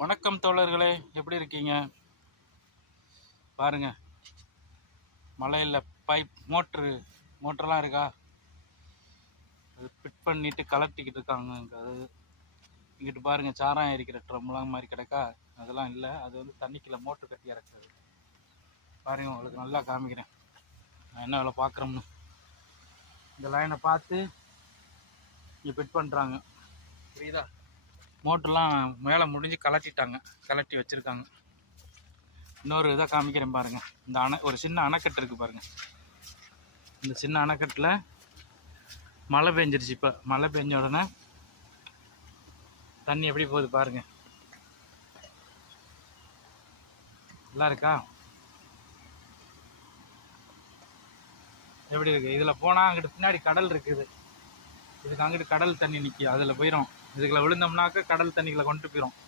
வணக்கம் தோழர்களே, எப்படி இருக்கீங்க? பாருங்க, மலையில் பைப் மோட்டர்லாம் இருக்கா, அது ஃபிட் பண்ணிட்டு கலட்டிக்கிட்டு இருக்காங்க. அது இங்கிட்டு பாருங்க, சாராயம் இருக்கிற ட்ரம்லாம் மாதிரி கிடக்கா. அதெல்லாம் இல்லை, அது வந்து தண்ணிக்குள்ள மோட்டர் கட்டி இறக்குறது. பாருங்க, உங்களுக்கு நல்லா காமிக்கிறேன் நான் என்ன வேலை பார்க்குறோம்னு. இந்த லைனை பார்த்து இங்கே ஃபிட் பண்ணுறாங்க, புரியுதா? மோட்டர்லாம் மேலே முடிஞ்சு கலட்டி வச்சுருக்காங்க. இன்னொரு இதை காமிக்கிறேன் பாருங்க. இந்த ஒரு சின்ன அணைக்கட்டு இருக்குது பாருங்க. இந்த சின்ன அணைக்கட்டில் மழை பெஞ்சிருச்சு. இப்போ மழை பெஞ்ச உடனே தண்ணி எப்படி போகுது பாருங்க. நல்லா இருக்கா? எப்படி இருக்கு? இதில் போனால் அங்கிட்டு பின்னாடி கடல் இருக்குது. இதுக்கு அங்கிட்டு கடல் தண்ணி நிற்கி அதில் போயிடும். இதுக்குள்ள விழுந்தோம்னாக்க கடல் தண்ணிகளை கொண்டு போயிடும்.